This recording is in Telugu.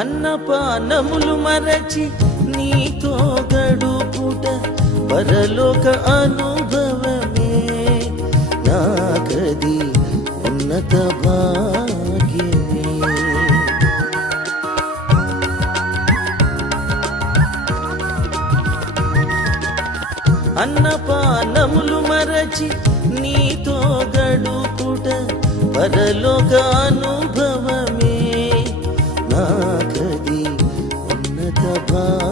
అన్నపానములు మరచి నీతో గడుపుట పరలోక అనుభవమే, నాకది ఉన్నత భాగ్యమే. అన్నపానములు మరచి నీతో గడుపుట పరలోక అనుభవమే, నాకది ఉన్నత భాగ్యమే.